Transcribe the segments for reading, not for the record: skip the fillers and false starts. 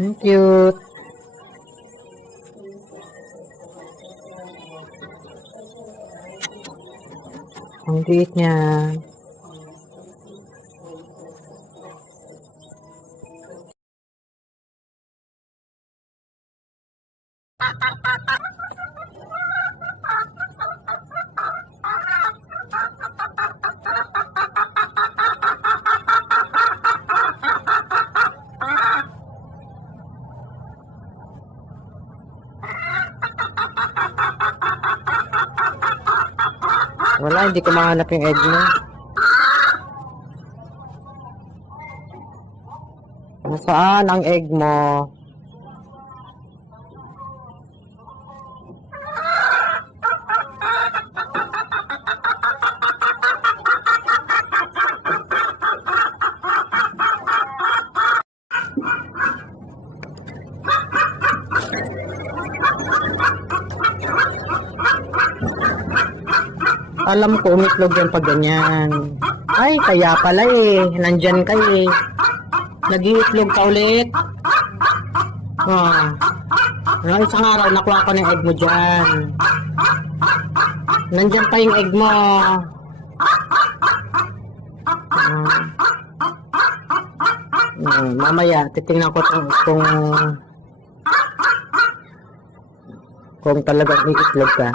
Ang cute. Ang liit niya. Wala, hindi ko mahanap yung egg mo. Nasaan ang egg mo? Alam ko, umitlog yan pag ganyan. Ay, kaya pala eh. Nandyan ka eh. Nag-iitlog ka ulit. Noong isang araw, nakuha ko ng egg mo dyan. Nandyan pa yung egg mo. Mamaya, titingnan ko kung talagang iitlog ka.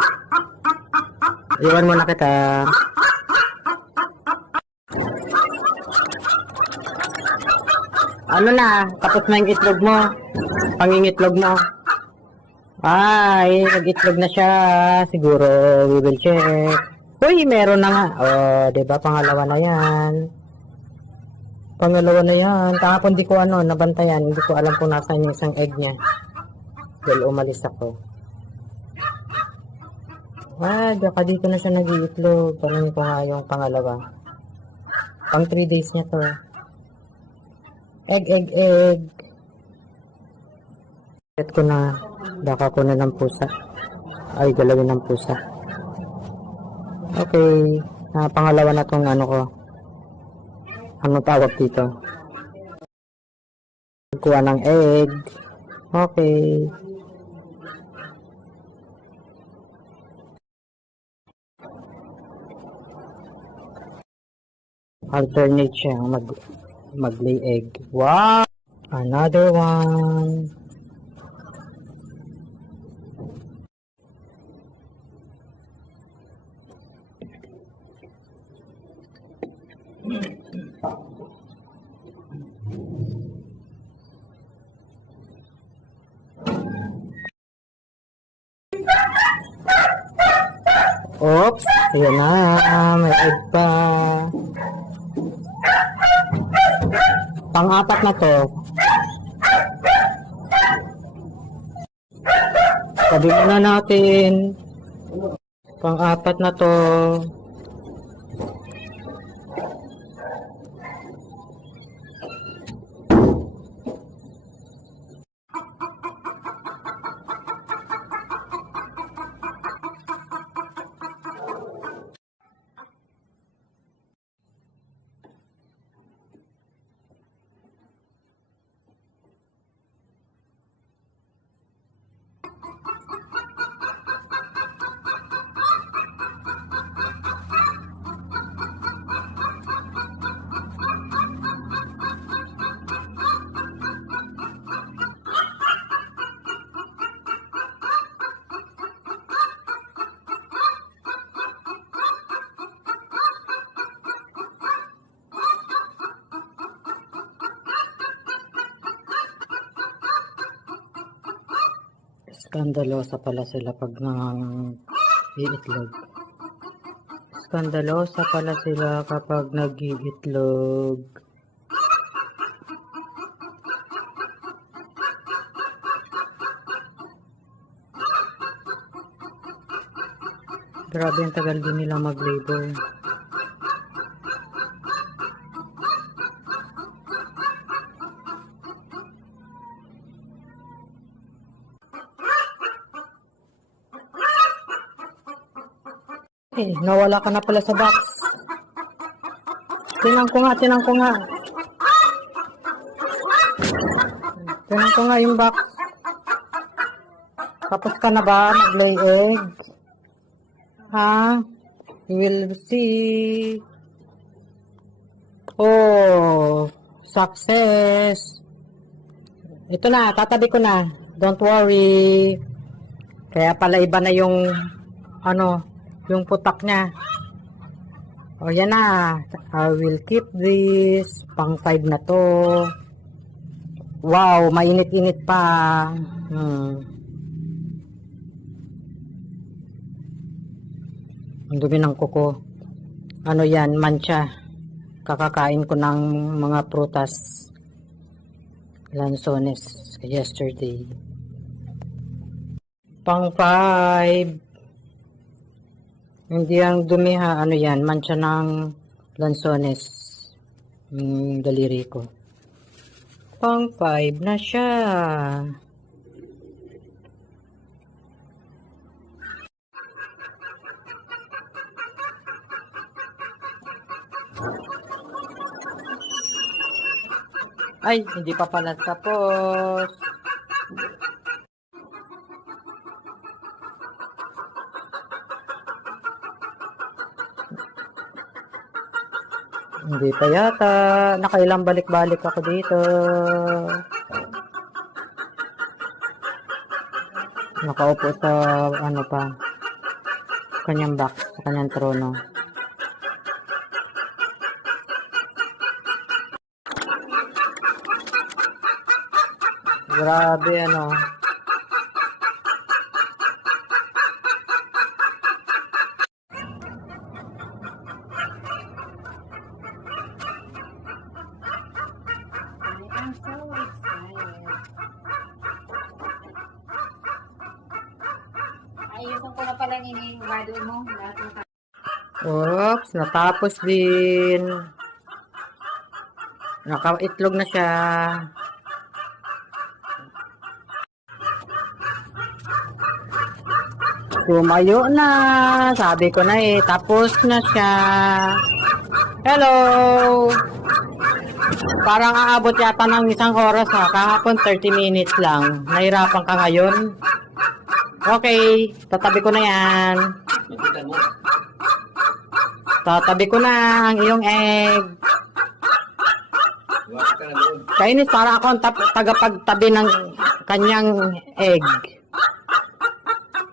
Iwan mo na kita. Ano na? Tapos na yung itlog mo. Pangingitlog mo. Ay, nag-itlog na siya. Siguro, we will check. Uy, meron na nga. Oh, diba? Pangalawa na yan. Pangalawa na yan. Kahapon di ko nabantayan. Hindi ko alam kung nasaan yung isang egg niya. Dahil umalis ako. Baka dito na siya nag-iitlog. Tanong ko nga yung pangalawa. Pang 3 days niya to. Egg. Set ko na. Baka ko na ng pusa. Ay, galawin ng pusa. Okay. Pangalawa na tong ko. Ano tawag dito? Kuha ng egg. Okay. Alternate siya mag-lay egg. Wow! Another one. Oops! Ayan na. May egg pa. Pang-apat na to. Sabi muna natin. Pang-apat na to. Skandalosa pala sila pag nag-iitlog. Skandalosa pala sila kapag nag-iitlog. Grabe ang tagal din nila mag-labor. Nawala ka na pala sa box. Tinang ko nga. Tingnan ko nga yung box. Tapos ka na ba mag-lay egg? Ha? You will see. Oh, success. Ito na, tatabi ko na. Don't worry. Kaya pala iba na yung yung putak niya. O yan na. I will keep this. Pang 5 na to. Wow, mainit-init pa. Ang dumi ng kuko. Ano yan, mancha. Kakakain ko ng mga prutas. Lanzones yesterday. Pang 5. Hindi ang dumi ha. Ano yan, mancha ng lanzones. Daliri ko. Pang 5 na siya. Ay, hindi pa pala tapos. Hindi pa yata. Nakailang balik-balik ako dito. Nakaupo sa kanyang box, sa kanyang trono. Grabe Ayun ko na pala niniwado mo. Oops, natapos din. Nakaitlog na siya. Tumayo na. Sabi ko na tapos na siya. Hello! Parang aabot yata ng 1 oras ha. Kahapon 30 minutes lang. Nahirapan ka ngayon? Okay, tatabi ko na yan. Tatabi ko na ang iyong egg. Kainis, para ako ang tagapagtabi ng kanyang egg.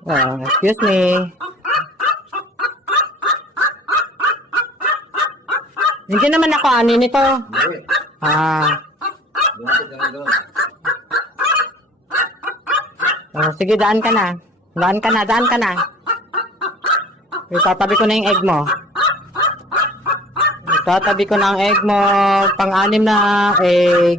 Excuse me. Hindi naman ako ani nito. Sige, daan ka na. Daan ka na. Itatabi ko na yung egg mo. Itatabi ko na ang egg mo. Pang-6 na egg.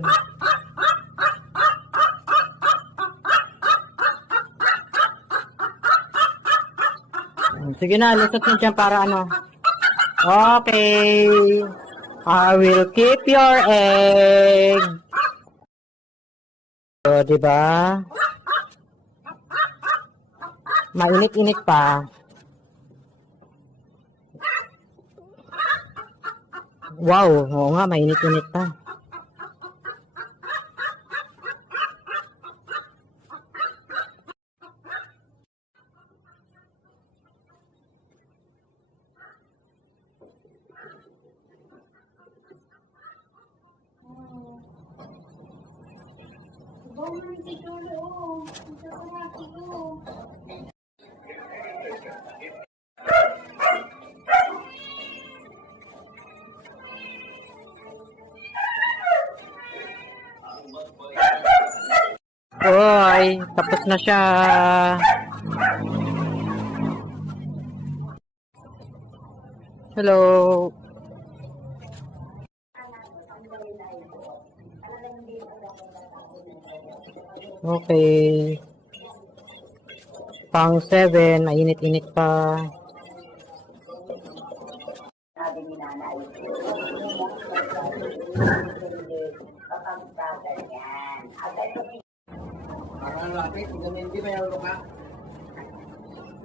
Sige na, lusot na dyan para Okay. I will keep your egg. So, diba? Mainit-init pa. Wow, oo nga, mainit-init pa. Hoy, tapos na siya. Hello. Okay. Pang 7, mainit-init pa.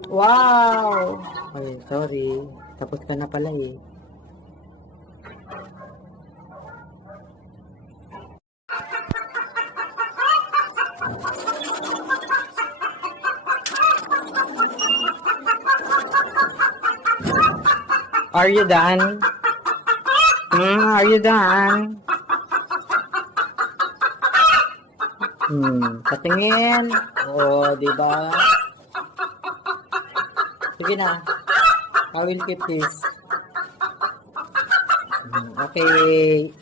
Wow! Ay, sorry. Tapos ka na pala Are you done? Are you done? Patingin. Oh, di ba? Sige na. I will keep this. Okay.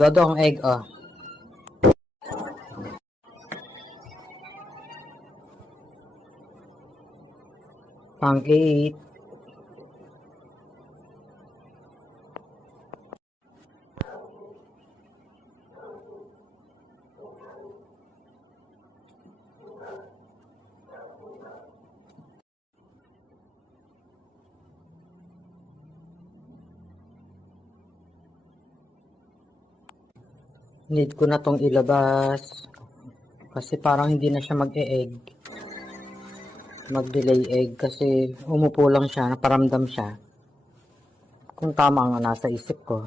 Dodong egg, oh. Pang-8. Need ko na tong ilabas. Kasi parang hindi na siya mag-e-egg. Mag-delay egg. Kasi umupo lang siya. Naparamdam siya. Kung tama ang nasa isip ko.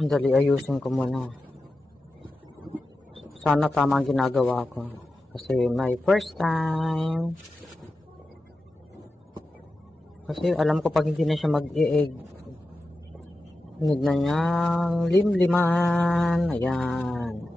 Ang dali, ayusin ko muna. Sana tama ang ginagawa ko. Kasi my first time. Kasi alam ko pag hindi na siya mag-e-egg, need na niyang limliman. Ayan.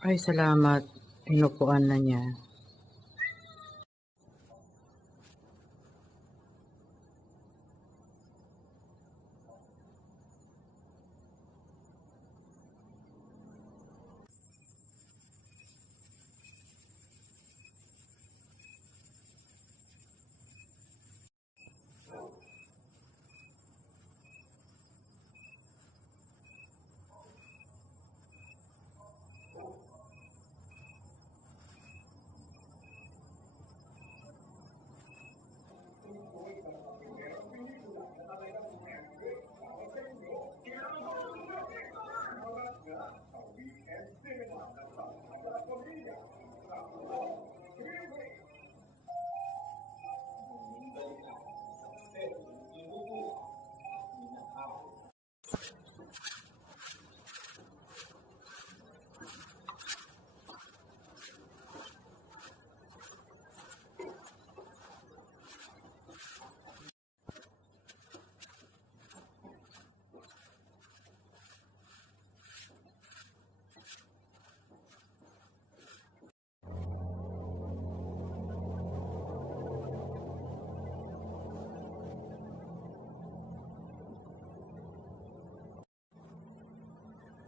Ay, salamat. Inupuan na niya.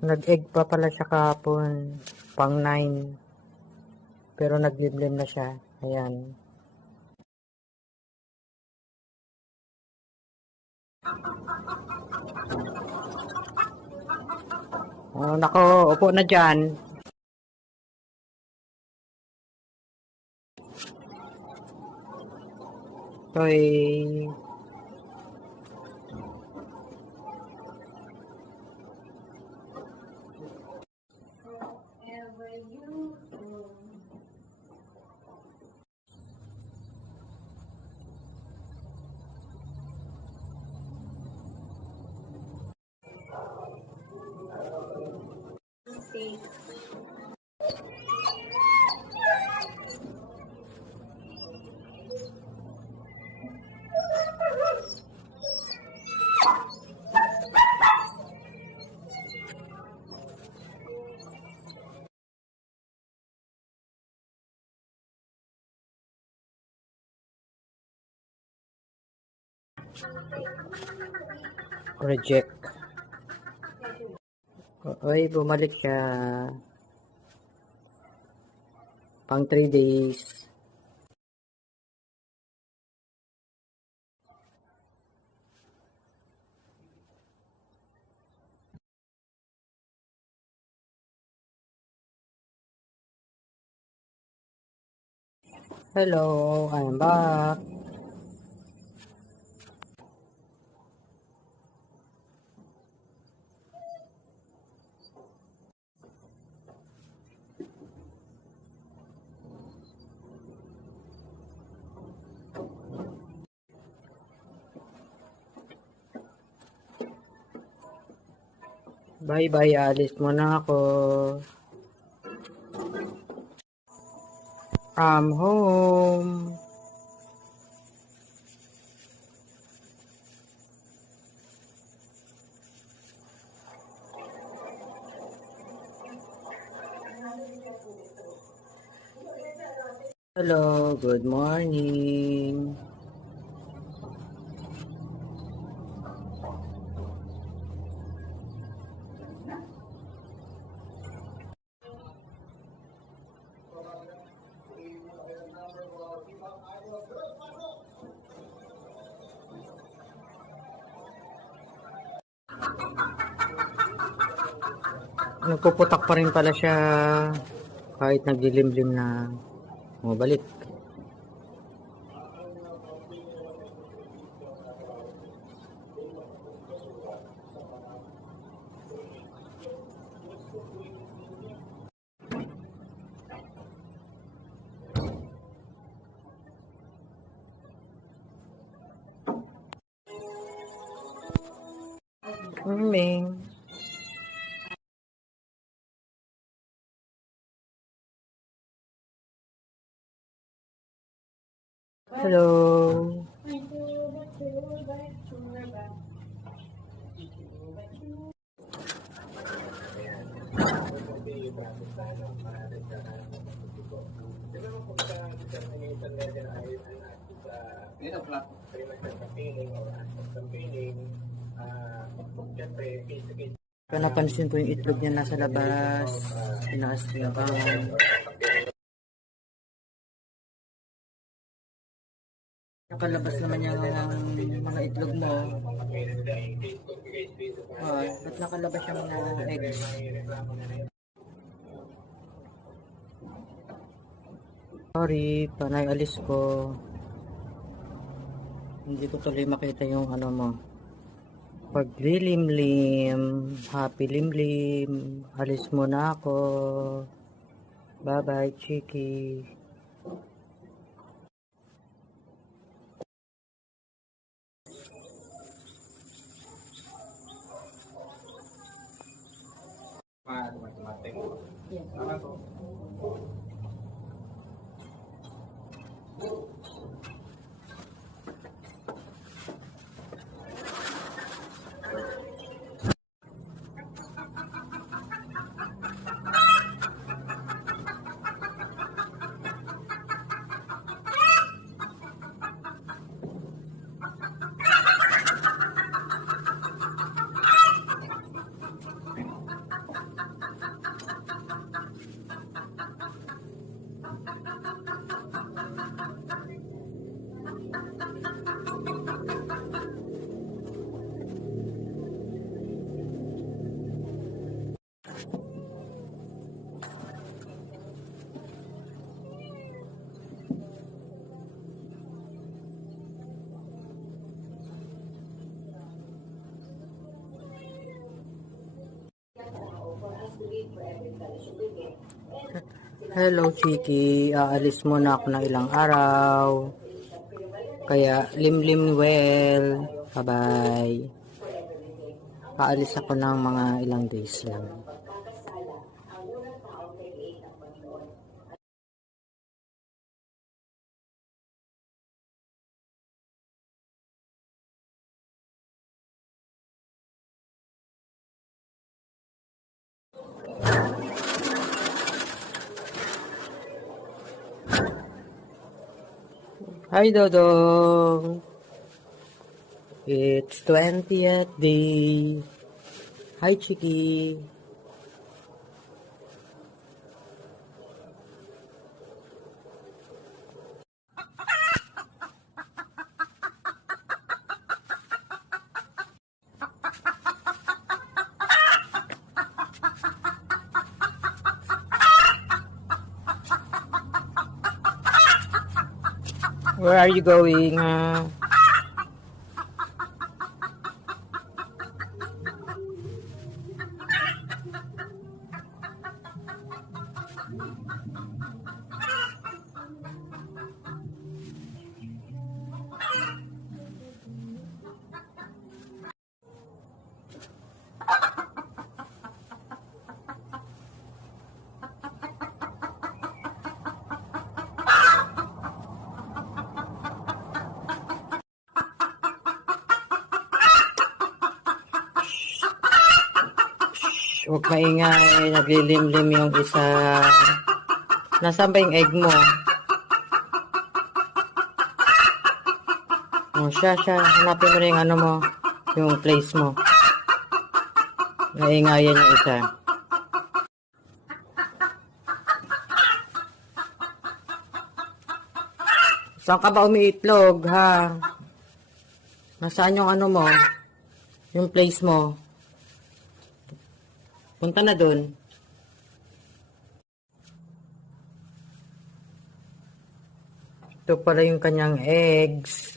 Nag-egg pa pala siya kahapon. Pang 9. Pero naglimlim na siya. Ayan. Oh, nako, upo na dyan. Toy. Reject. Oy, bumalik siya. Pang 3 days. Hello, I'm back. Bye-bye, alis muna ako. I'm home. Hello, good morning. Nagpuputak pa rin pala siya kahit naglilimlim na. Bumabalik. Ming. Hello. Kaya napansin ko yung itlog niya nasa labas. Tinaas ko yung kamay. Nakalabas naman yung mga itlog mo. Ba't nakalabas yung mga eggs? Sorry, panay alis ko. Hindi ko tuloy makita yung ano mo. Paglilimlim, happy limlim, alis muna ako. Bye bye, Chiki. Hello, Chiki. Aalis muna ako ng ilang araw. Kaya, limlim well. Bye-bye. Aalis ako ng mga ilang days lang. Hi, Dodong. It's 20th day. Hi, Chiki. Where are you going? Huwag maingay, naglilimlim yung isa. Nasaan ba yung egg mo? Oh, siya. Hanapin mo na yung ano mo, yung place mo. Naingayan yung isa. Saan ka ba umiitlog, ha? Nasaan yung ano mo? Yung place mo? Punta na dun. Ito pala yung kanyang eggs.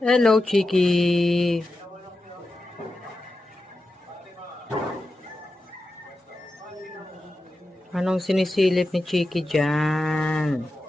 Hello, Chiki. Anong sinisilip ni Chiki dyan?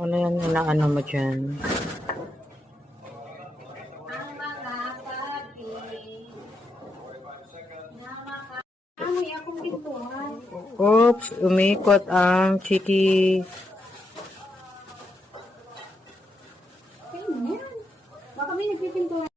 Ano yan, inaano mo dyan? Ang mga papi. Amoy akong pintuan. Oops, umikot ang Chiki. Ayun yan. Baka may nagpipintuan.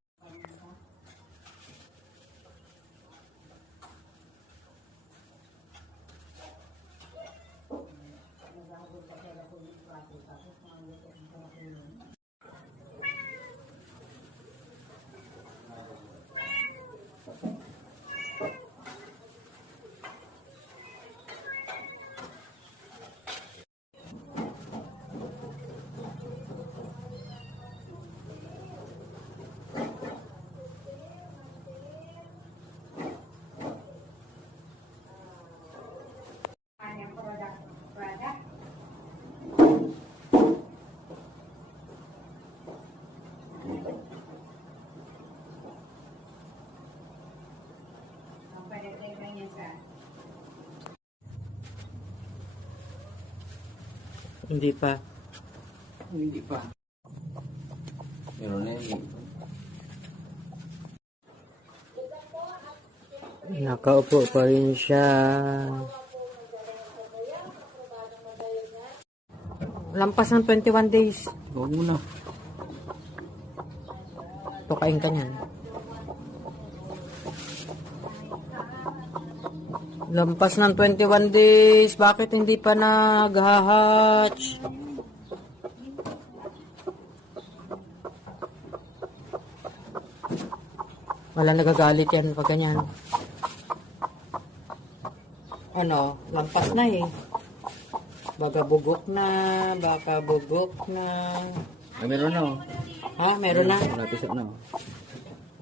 Kanyang product. Ang pwede niya sa Hindi pa. Hindi pa. Meron na yun. Nakaupo pa rin siya. Lampas ng 21 days. Huwag mo na. Tukain ka niyan. Lampas ng 21 days. Bakit hindi pa nag-hatch? Wala nagagalit yan pag ganyan. Ano? Lampas na eh. Baka bugok na. Ay, meron na oh. Ha? Meron na? Napisap na oh.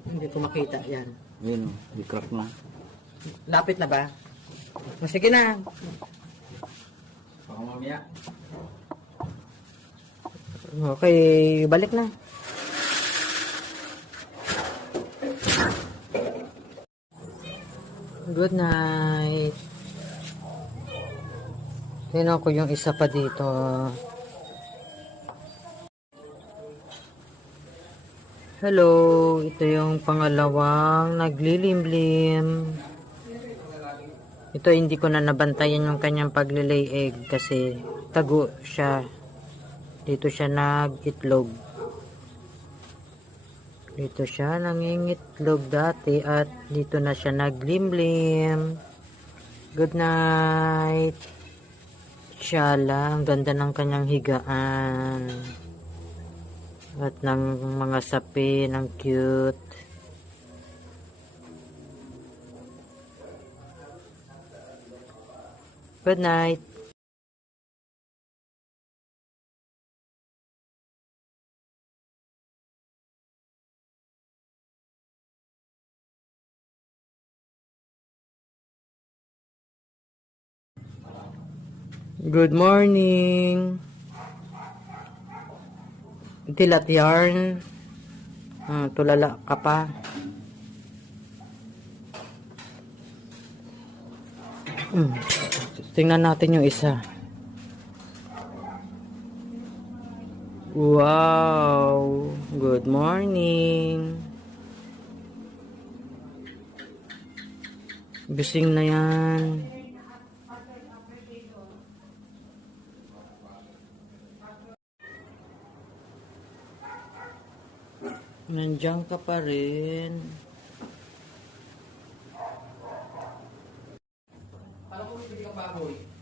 Hindi ko makita yan. Yun oh. Di crack na. Lapit na ba? O, sige na. Baka mamaya. Okay, balik na. Good night. Tingnan ko yung isa pa dito. Hello, ito yung pangalawang naglilimlim. Ito hindi ko na nabantayan yung kanyang paglilay egg kasi tago siya. Dito siya nag-itlog. Dito siya nangingitlog dati at dito na siya naglimlim. Good night. Shala, ang ganda ng kanyang higaan. At ng mga sapi, ng cute. Good night. Good morning. Dilat yarn. Tulala ka pa. Tingnan natin yung isa. Wow. Good morning. Bising na yan. Nandiyan ka pa rin. Paano kung hindi ka baboy?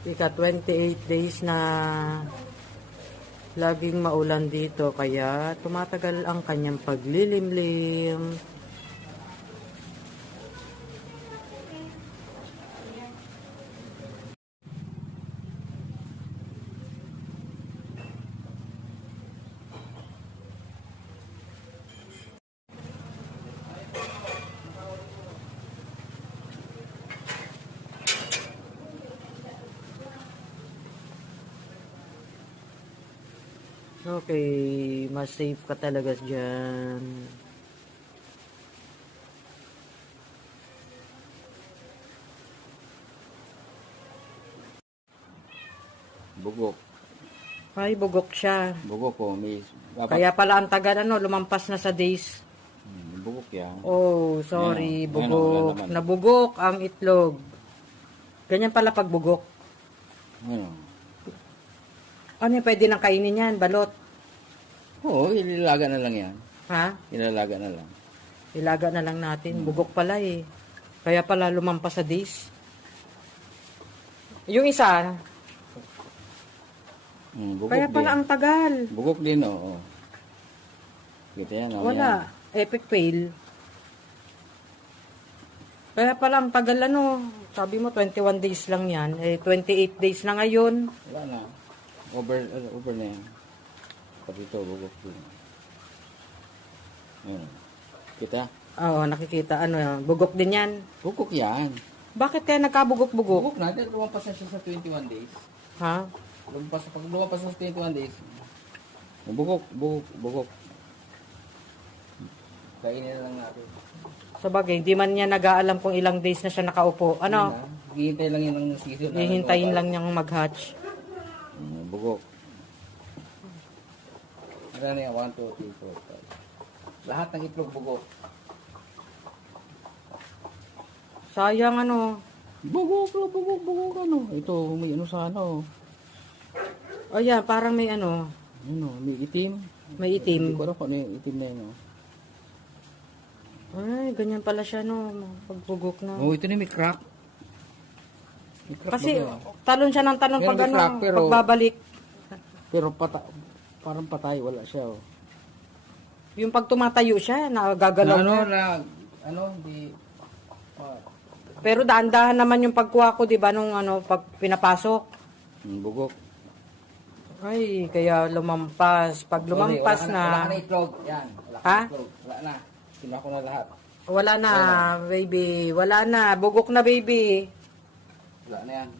Ika 28 days na laging maulan dito kaya tumatagal ang kanyang paglilimlim. Okay, mas safe ka talaga dyan. Bugok. Ay, bugok siya. Bugok ko, miss. Dapat, Kaya pala ang tagal lumampas na sa days. bugok yan. Oh, sorry, Ayan, bugok. wala naman. Nabugok ang itlog. Ganyan pala pag bugok. Ano? Ano yung pwede nang kainin yan? Balot? Oo, ilalaga na lang yan. Ha? Ilalaga na lang. Ilaga na lang natin. Bugok pala eh. Kaya pala lumampas sa days. Yung isa, Bugok kaya din. pala ang tagal. Bugok din, oo. Kita yan, oh, Wala. Epic fail. Kaya pala ang tagal Sabi mo 21 days lang yan. 28 days na ngayon. Yan. Wala na. Over na yan. Pati ito, bugok din. Ayun. Kita? Oo, nakikita. Bugok din yan. Bugok yan. Bakit kaya nagkabugok-bugok? Bugok natin, lumampas na siya sa 21 days. Ha? Pag lumampas na sa 21 days, bugok. Kainin na lang natin. Sa bagay, hindi man niya nag-aalam kung ilang days na siya nakaupo. Hihintay lang yan ng season. Hihintayin lang niyang mag-hatch. Bugok. Ano yan? 1, 2, 3, 4, 5. Lahat ng itlog bugok. Sayang Bugok. Ito, may sa O yan, parang may may itim. may Hindi itim. ko alam kung ano yung itim na yun. Ay, ganyan pala siya pagbugok na. Oh, ito na may crack. May crack Kasi ba? talon siya ng talon Meron pag may crack, pero- pagbabalik. Pero parang patay, wala siya. Oh. Yung pag tumatayo siya, nagagalaw na. Di... Pero daan-dahan naman yung pagkuha ko, di ba, nung pag pinapasok. Bugok. Ay, kaya lumampas. Pag lumampas Wala na, ka na itlog. Yan. Wala ka Ha? na itlog. Wala na. Kinuha ko na lahat. wala na, baby. Wala na. Bugok na, baby. Wala na yan.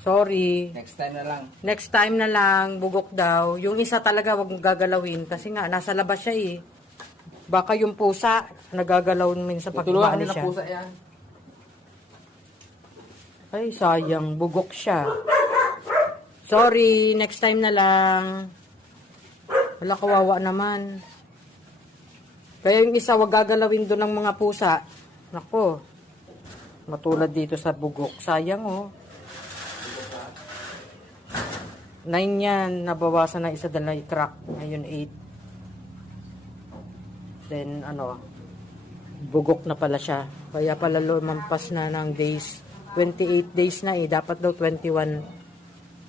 Sorry. Next time na lang. Next time na lang, bugok daw. Yung isa talaga, wag mong gagalawin. Kasi nga, nasa labas siya eh. Baka yung pusa, nagagalaw minsan pag Tutulungan umaalis na siya. pusa yan. Ay, sayang. Bugok siya. Sorry, next time na lang. Wala, kawawa naman. Kaya yung isa, wag gagalawin doon ng mga pusa. Nako. Matulad dito sa bugok. Sayang, oh. 9 yan. Nabawasan na isa dala crack. Ngayon 8. Then, bugok na pala siya. Kaya pala lumampas na ng days. 28 days na eh. Dapat daw 21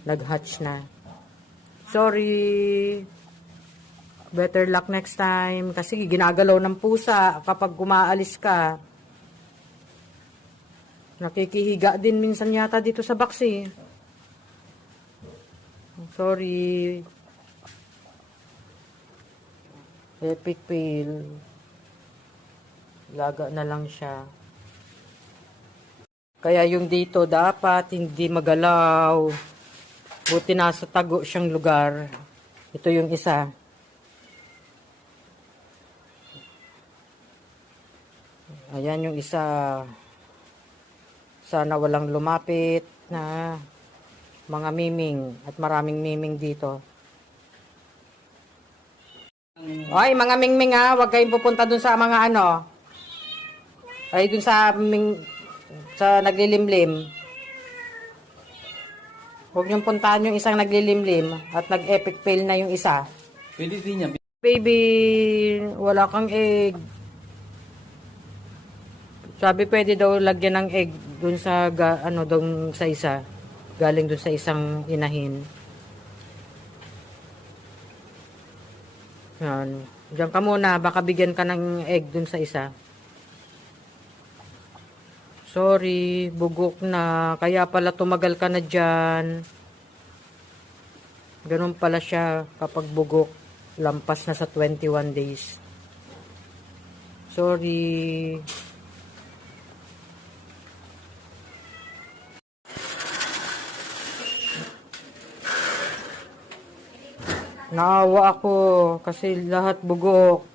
nag-hatch na. Sorry. Better luck next time. Kasi ginagalaw ng pusa kapag umaalis ka. Nakikihiga din minsan yata dito sa box eh. Sorry. Epic fail. Laga na lang siya. Kaya yung dito dapat hindi magalaw. Buti nasa tago siyang lugar. Ito yung isa. Ayan yung isa. Sana walang lumapit na mga miming. At maraming miming dito. Ay, mga mingming ha. Huwag kayong pupunta dun sa mga ay, dun sa naglilimlim. Huwag niyong puntahan yung isang naglilimlim at nag-epic fail na yung isa. Pwede din yan. Baby, wala kang egg. Sabi pwede daw lagyan ng egg dun sa dun sa isa. Galing dun sa isang inahin. Yan. Diyan ka muna, baka bigyan ka ng egg dun sa isa. Sorry, bugok na. Kaya pala tumagal ka na dyan. Ganun pala siya kapag bugok. Lampas na sa 21 days. Sorry. Naawa ako kasi lahat bugok.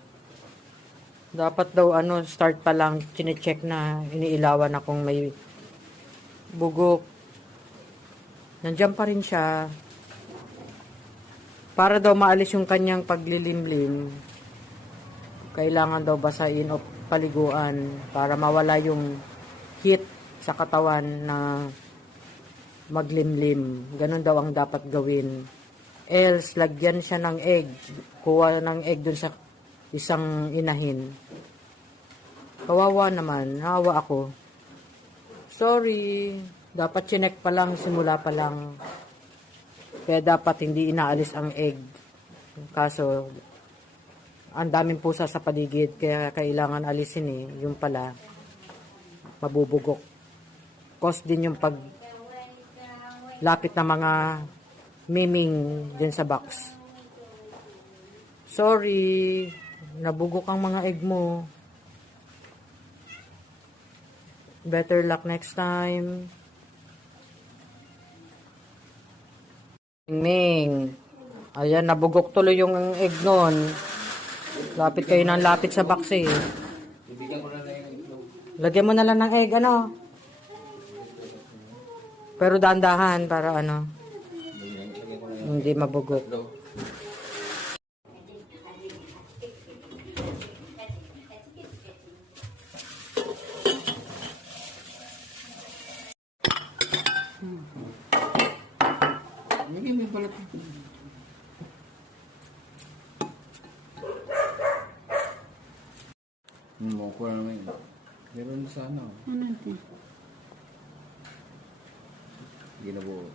Dapat daw start pa lang chine-check na iniilawan akong may bugok. Nandiyan pa rin siya. Para daw maalis yung kanyang paglilimlim. Kailangan daw basahin o paliguan para mawala yung heat sa katawan na maglimlim. Ganun daw ang dapat gawin. Else, lagyan siya ng egg. Kuha ng egg dun sa isang inahin. Kawawa naman. Hawa ako. Sorry. Dapat chinek pa lang, simula pa lang. Kaya dapat hindi inaalis ang egg. Kaso, ang daming pusa sa paligid. Kaya kailangan alisin eh. Yung pala, mabubugok. Cause din yung pag lapit na mga miming din sa box. Sorry, nabugok ang mga egg mo. Better luck next time. Ming, ayan, nabugok tuloy yung egg nun. Lapit kayo ng lapit sa box eh. Bibigyan ko na lang yung itlog. Lagyan mo na lang ng egg, Pero dahan-dahan para hindi mabugok. Bigyan mo pala. Ko na naman yun. Meron na sana. Ano natin? Ginabuo.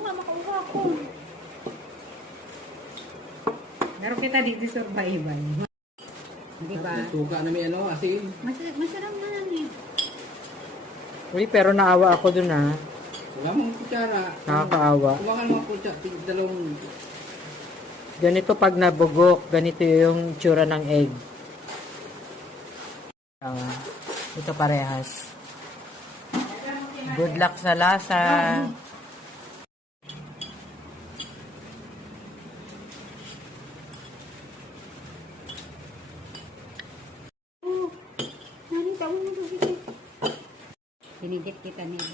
nga makauha ko. Meron kita dito sa survival. Di ba? Suka na may ano, asin. Masarap na lang eh. Uy, pero naawa ako dun ha. Wala mong kutsara. Nakakaawa. Kumakan mga kutsara. Dalawang... Ganito pag nabugok, ganito yung tsura ng egg. Ito parehas. Good luck sa lasa. Nani, tawo mo ito dito. Pinigit kita niya.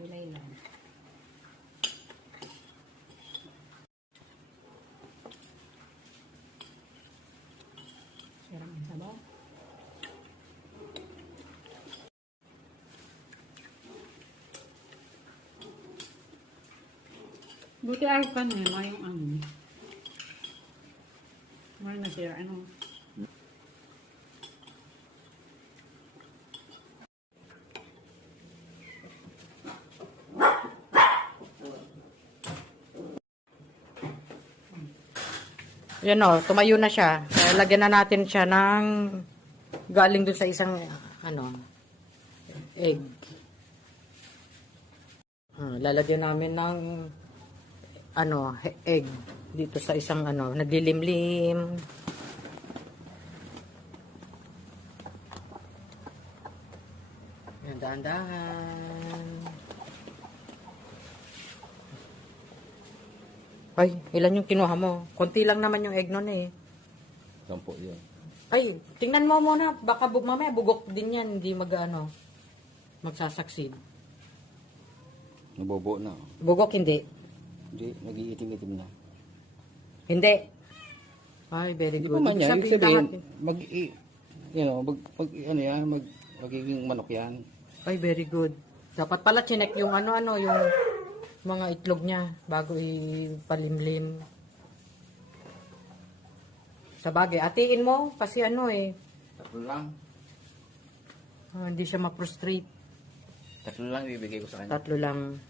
Gulay lang. Sarap ang sabaw. Buti ay pa na yung ano. Mahal na siya, ano. Yan o, tumayo na siya. Kaya lagyan na natin siya ng galing dun sa isang egg. Lalagyan namin ng egg dito sa isang naglilimlim. Yan, dahan-dahan. Ay, ilan yung kinuha mo? Konti lang naman yung egg nun eh. 10 yun. Ay, tingnan mo muna. Baka mamaya bugok din yan. Hindi magsasucceed. Nabobo na. Bugok hindi. Hindi, nag-iitim-itim na. Hindi. Ay, very Hindi good. pa man yan. Ibig sabihin, lahat- magiging manok yan. Ay, very good. Dapat pala chinek yung yung mga itlog niya bago ipalimlim. Sa bagay, atiin mo kasi Tatlo lang. hindi siya ma-frustrate. Tatlo lang ibibigay ko sa kanya. 3 lang.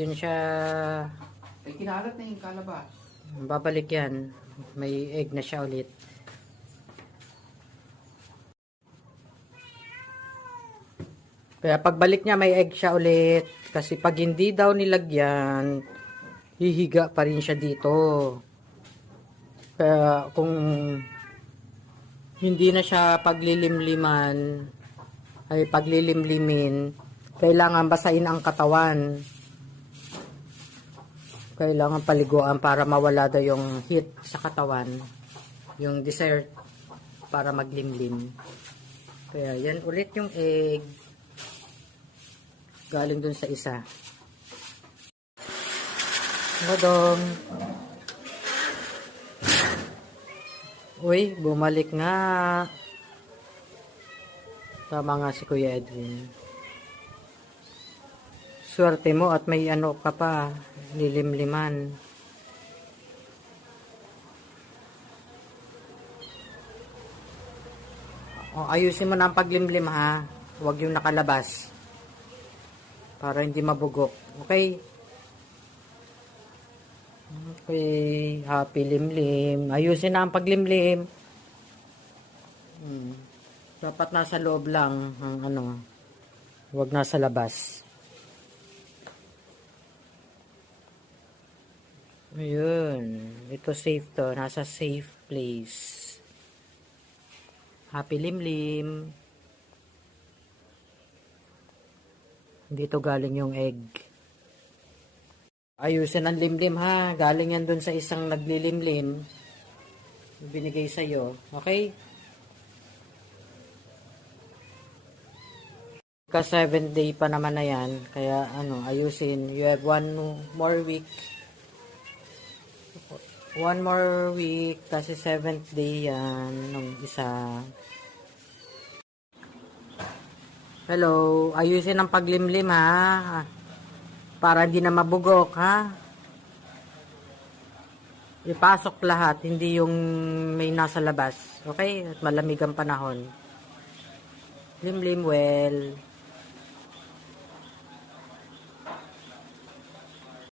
Yun siya, Ay, kinalat na yung kalabas. babalik yan. May egg na siya ulit. Kaya pagbalik niya may egg siya ulit. Kasi pag hindi daw nilagyan, hihiga pa rin siya dito. Kaya kung hindi na siya paglilimlimin, kailangan basahin ang katawan. Kailangan paliguan para mawala daw yung heat sa katawan. Yung dessert para maglimlim. Kaya yan ulit yung egg. Galing dun sa isa. Madong. Uy, bumalik nga. Tama nga si Kuya Edwin. Swerte mo at may ka pa. Lilimliman. O, ayusin mo na ang paglimlim ha. Huwag yung nakalabas. Para hindi mabugok. Okay? Okay. Happy limlim. Ayusin na ang paglimlim. Dapat nasa loob lang ang huwag nasa labas. Ayun. Ito safe to. Nasa safe place. Happy limlim. Dito galing yung egg. Ayusin ang limlim ha. Galing yan dun sa isang naglilimlim. Binigay sa'yo. Okay? Ka 7th day pa naman na yan. Kaya ayusin. You have 1 more week. 1 more week. Kasi 7th day yan. Nung isa. Hello, ayusin ang paglimlim ha. Para hindi na mabugok ha. Ipasok lahat, hindi yung may nasa labas. Okay? At malamig ang panahon. Limlim well.